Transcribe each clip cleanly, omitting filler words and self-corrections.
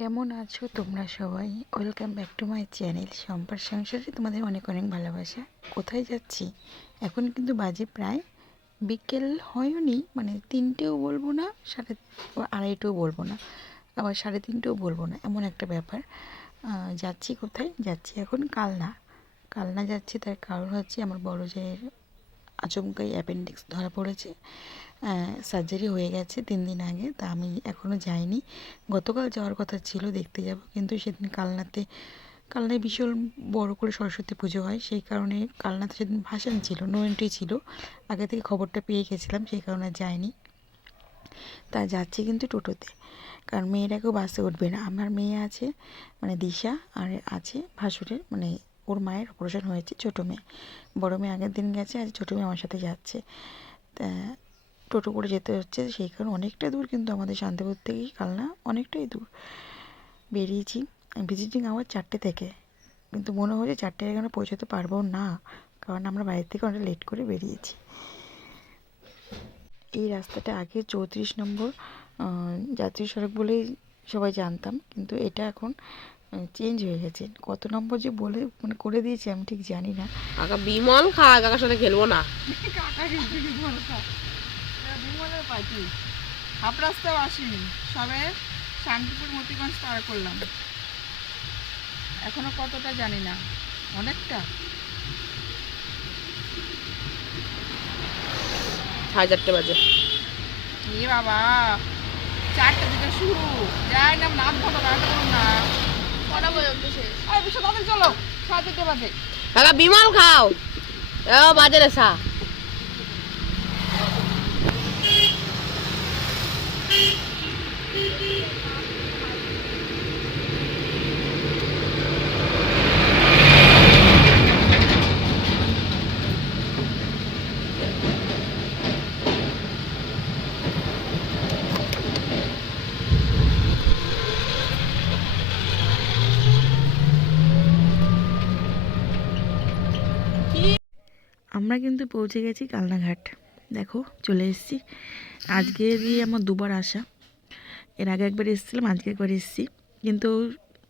কেমন আছো তোমরা সবাই? Welcome back to my channel সম্পার সংসারে তোমাদের অনেক অনেক ভালোবাসা। কোথায় যাচ্ছি? এখন কিন্তু বাজে প্রায় বিকেল হয়নি, মানে 3টেও বলবো না, আড়াইটেও বলবো না, আবার 3:30ও বলবো না, এমন একটা ব্যাপার। যাচ্ছি কোথায়? যাচ্ছি এখন কালনা। কালনা যাচ্ছি, তার কারণ হচ্ছে আমার বড় জায়ের আচমকাই অ্যাপেন্ডিক্স ধরা পড়েছে। সার্জারি হয়ে গেছে 3 দিন আগে, তা আমি এখনও যাইনি। গতকাল যাওয়ার কথা ছিল, দেখতে যাব, কিন্তু সেদিন কালনায় ভীষণ বড় করে সরস্বতী পুজো হয়, সেই কারণে কালনাতে সেদিন ভাসান ছিল, নো এন্ট্রি ছিল। আগে থেকে খবরটা পেয়ে গেছিলাম, সেই কারণে যাইনি। তা যাচ্ছি কিন্তু টোটোতে, কারণ মেয়েরা কেউ বাসে উঠবে না। আমার মেয়ে আছে, মানে দিশা, আর আছে ভাসুরের, মানে ওর মায়ের অপারেশন হয়েছে, ছোটো মেয়ে। বড় মেয়ে আগের দিন গেছে, আজ ছোটো মেয়ে আমার সাথে যাচ্ছে। তা টোটো করে যেতে হচ্ছে, সেই কারণে অনেকটা দূর, কিন্তু আমাদের শান্তিপুর থেকেই কালনা অনেকটাই দূর। বেরিয়েছি, ভিজিটিং আওয়ার 4টে থেকে, কিন্তু মনে হচ্ছে 4টায় এখানে পৌঁছাতে পারবো না, কারণ আমরা বাড়ির থেকে অনেক লেট করে বেরিয়েছি। এই রাস্তাটা আগে 34 নম্বর জাতীয় সড়ক বলেই সবাই জানতাম, কিন্তু এটা এখন চেঞ্জ হয়ে গেছে। কত নম্বর যে বলে মানে করে দিয়েছে আমি ঠিক জানি না। কাকা বিমল খা, কাকার সাথে খেলবো না। কাকা কিন্তু বিমল খা, বিমলের পার্টি। হাফ রাস্তাও আসিনি, সবে শান্তিপুর মতিগঞ্জ পার করলাম। এখনো কতটা জানি না, অনেকটা। 4:30 বাজে। এ বাবা, 4টে থেকে শুরু, যাই না নাচ ভালো রাখতে পারুন না। কটা পর্যন্ত শেষ? এই বিশ্ব তাদের চলো, 4:30 বাজে। কাকা বিমল খাও, বাজে রে সা। আমরা কিন্তু পৌঁছে গেছি কালনাঘাট। দেখো চলে এসেছি। আজকে দিয়ে আমার দুবার আসা, এর আগে একবার এসেছিলাম, আজকে একবার এসেছি। কিন্তু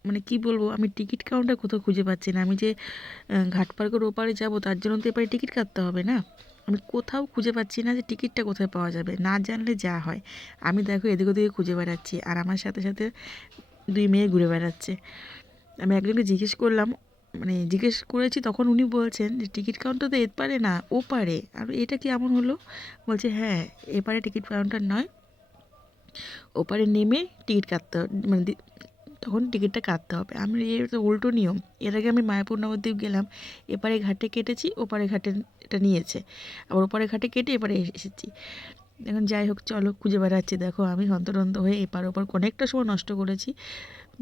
মানে কি বলবো, আমি টিকিট কাউন্টার কোথাও খুঁজে পাচ্ছি না। আমি যে ঘাট পার করে ওপারে যাবো, তার জন্য তো এপারে টিকিট কাটতে হবে না। আমি কোথাও খুঁজে পাচ্ছি না যে টিকিটটা কোথায় পাওয়া যাবে, না জানলে যা হয়। আমি দেখো এদিক ওদিকে খুঁজে বেড়াচ্ছি, আর আমার সাথে সাথে 2 মেয়ে ঘুরে বেড়াচ্ছে। আমি একজনকে জিজ্ঞেস করলাম, মানে জিজ্ঞেস করেছি, তখন উনি বলছেন যে টিকিট কাউন্টার তো এপারে না, ওপারে। আর এটা কি এমন হলো? বলছে হ্যাঁ, এপারে টিকিট কাউন্টার নয়, ওপারে নেমে টিকিট কাটতে হবে, মানে তখন টিকিটটা কাটতে হবে। আমি এর তো উল্টো নিয়ম। এর আগে আমি মায়াপুর নবদ্বীপ গেলাম, এপারে ঘাটে কেটেছি, ওপারে ঘাটে এটা নিয়েছে, আবার ওপারে ঘাটে কেটে এপারে এসেছি। এখন যাই হোক, চলো খুঁজে বেড়াচ্ছি। দেখো আমি হন্তদন্ত হয়ে এপার ওপার অনেকটা সময় নষ্ট করেছি।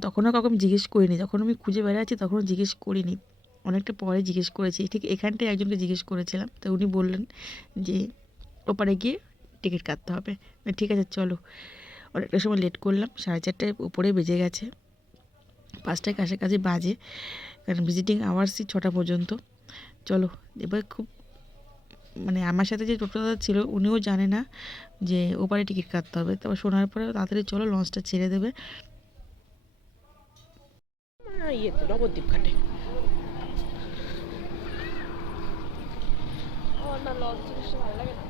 তখনও কাউকে আমি জিজ্ঞেস করিনি, যখন আমি খুঁজে বেড়াচ্ছি তখনও জিজ্ঞেস করিনি, অনেকটা পরে জিজ্ঞেস করেছি। ঠিক এখানটায় একজনকে জিজ্ঞেস করেছিলাম, তো উনি বললেন যে ওপারে গিয়ে টিকিট কাটতে হবে। ঠিক আছে চলো। অনেকটা সময় লেট করলাম, 4:30টায় উপরে বেজে গেছে, 5টায় কাছাকাছি বাজে, কারণ ভিজিটিং আওয়ার্সই 6টা পর্যন্ত। চলো এবার খুব, মানে আমার সাথে যে টোটোদাদা ছিল উনিও জানে না যে ওপারে টিকিট কাটতে হবে। তারপর শোনার পরে তাড়াতাড়ি চলো, লঞ্চটা ছেড়ে দেবে। ইয়েতে নবদ্বীপ ঘাটে। আমার না লঞ্চ জিনিসটা ভালো লাগে না।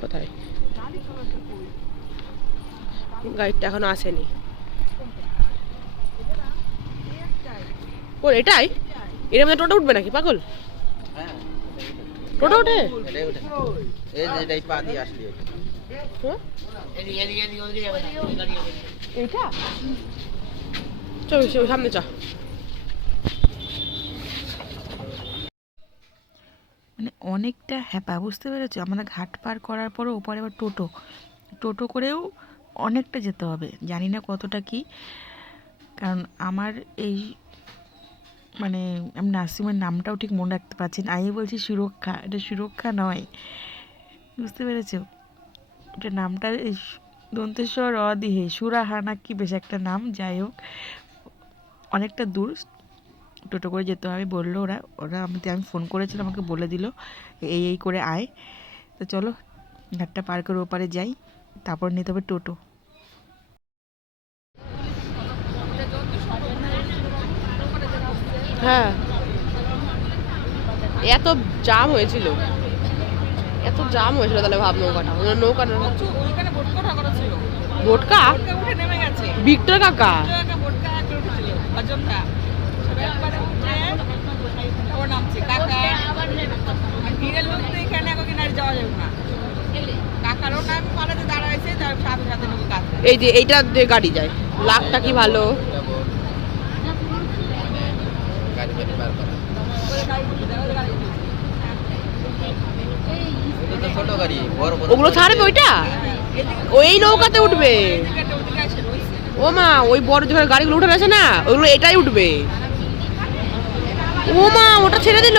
কোথায় গাড়িটা এখনো আসেনি? ও এটাই? এর মধ্যে টোটো উঠবে নাকি পাগল? টোটো ওঠে? এইটা চল, সামনে চ। মানে অনেকটা হ্যাপা, বুঝতে পেরেছো? আমরা ঘাট পার করার পরে ওপারে আবার টোটো, টোটো করেও অনেকটা যেতে হবে, জানি না কতটা কি। কারণ আমার এই, মানে আমি নার্সিংহোমের নামটাও ঠিক মনে রাখতে পারছি না। আমি বলছি সুরক্ষা, এটা সুরক্ষা নয়, বুঝতে পেরেছো? এটা নামটা দন্তেশ্বর অদিহে সুরাহা না কি বেশ একটা নাম, যাই হোক অনেকটা দূর। টোটো করে যেতে হবে বললো ওরা ওরা আমি ফোন করেছিলাম, আমাকে বলে দিল এই করে আয়। তো চলো ঘাটটা পার করে ওপারে যাই, তারপর নিতে হবে টোটো। হ্যাঁ, এত জাম হয়েছিল, এত জাম হয়েছিল, তাহলে ভাব নৌকাটা নৌকা ওইখানে বোটকা ঠাকুর ছিল, বোটকা বোটকা উঠে নেমে গেছে, ভিক্টর কাকা বোটকা বোটকা আগে উঠেছিল অজন্তা, সব একবারে উঠে তারপর নামছে কাকা। আর ভিড়ের লোক তো এখানে এখন কিনারে যাওয়া যাবে না, কাকারও নাম পালাতে দাঁড়াইছে, তার সাথে সাথে লোক কাজ। এই যে এইটা দিয়ে গাড়ি যায়, লাখটা কি ভালো। ওগুলো ছাড়বে ওইটা, ওই নৌকাতে উঠবে। ও মা, ওই বড় যেখানে গাড়িগুলো উঠে গেছে না, ওইগুলো এটাই উঠবে। ও মা, ওটা ছেড়ে দিল।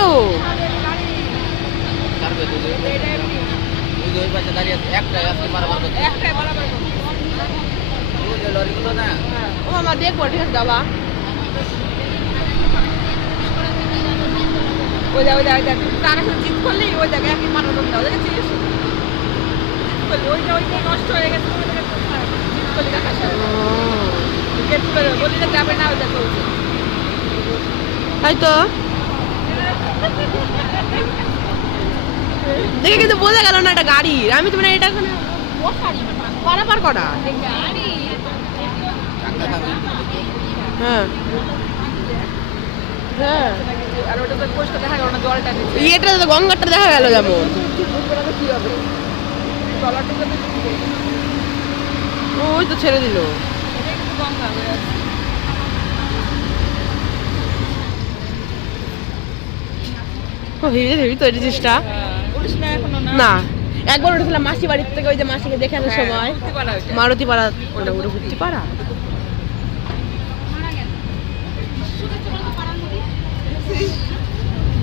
ও মামা দেখবো, ঠিক আছে যাবা। ওই যা ওই যা ওই যা তার সাথে জিত করলেই ওই জায়গায় একই মারাদন দাও, দেখেছিস? জিত করলে ওইটা ওইটা নষ্ট হয়ে গেছে, ওই জায়গায় জিত করলে কাকার সাথে গেট তুলে দেবে, বললি যে যাবে না, ওই দেখো হয়তো দেখে কিন্তু বোঝা গেল না এটা গাড়ি। আমি তো মানে এটা এখানে পারাপার করা। হ্যাঁ হ্যাঁ, আর ওটা তো পরিষ্কার দেখা গেল না, জলটা নিচে এটা তো গঙ্গাটা দেখা গেল যেমন। কি হবে ট্রলারটা তো ওই তো ছেড়ে দিল। এটাই কিন্তু গঙ্গা হয়ে আছে। ও হেভি হেভি তো এই জিনিসটা। উঠিস না এখনো না? না, একবার উঠেছিলাম মাসি বাড়ির থেকে, ওই যে মাসিকে দেখে আসার সময়। উঠতে পারা ওইটা। মারুতি পাড়া, ওটা উঠে ঘুরতে পারা।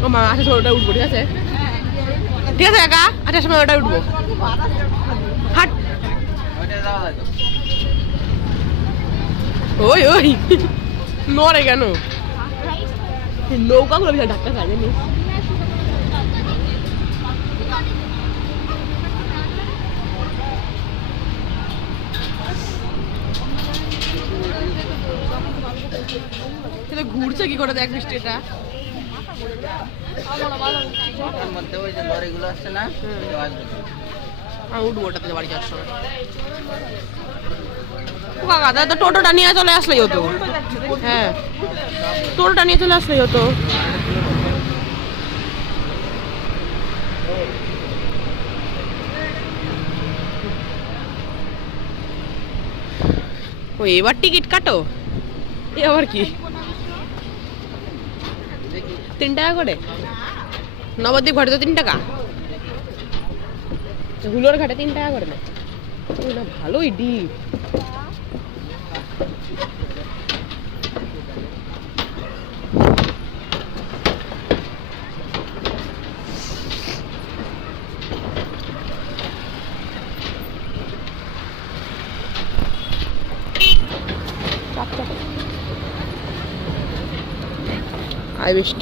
ও মা, আসার সময় ওটা উঠবো, ঠিক আছে ঠিক আছে কাকা, আসার সময় ওটা উঠবো। হাট, ওই ওই নড়ে কেন? নৌকাগুলো বিশাল ধাক্কা খায় জানিস। ঘুরছে কি করে দেখ মিষ্টি এটা। উঠবো ওটাতে বাড়ি যাওয়ার সময়। ও কাকা, তাহলে তো টোটোটা নিয়ে চলে আসলেই হতো। হ্যাঁ, টোটোটা নিয়ে চলে আসলেই হতো। ও এবার টিকিট কাটো, এ আবার কি 3 টাকা করে? নবদ্বীপ ঘাটে তো 3 টাকা, হুলোর ঘাটে 3 টাকা করে না। না ভালোই ডিপ। I wish